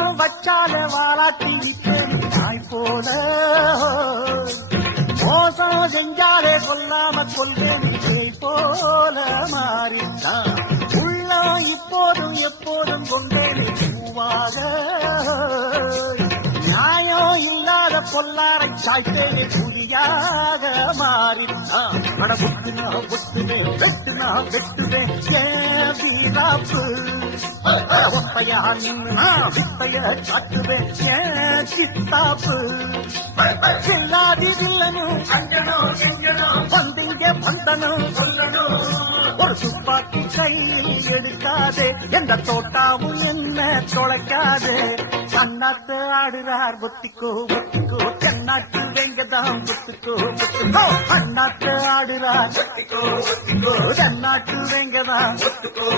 பாசம் வச்சாலே வாராட்டி நாய் போல மோசம் செஞ்சாலே கொல்லாம கொள்வேன் போல மாறித்தான் உள்ளம் இப்போதும் எப்போதும் கொண்டேன் பூவாக நியாயம் இல்லாத பொல்லாரை சாய்த்தேனே புதியாக மாறித்தான் அட புத்துனா புத்துவேன் வெட்டுனா வெட்டுவேன் ஏன் வீராப்பு ஒத்தையா நின்று நான் வித்தைய காட்டுவேன் ஏன் சித்தாப்பு எல்லாதில்லனும் வந்தீங்க பந்தனும் ஒரு துப்பாக்கி கையில் எடுக்காதே எந்த தோட்டாவும் என்ன தொலைக்காதே கண்ணாத்து ஆடுறார் ஒத்திக்கோ ஒத்திக்கோ தென்னாட்டு வெங்கதான் ஒத்துக்கோ ஒத்துக்கோ அண்ணாத்து ஆடுறார் ஒத்திக்கோ ஒத்திக்கோ தென்னாட்டு வெங்கதான் ஒத்துக்கோ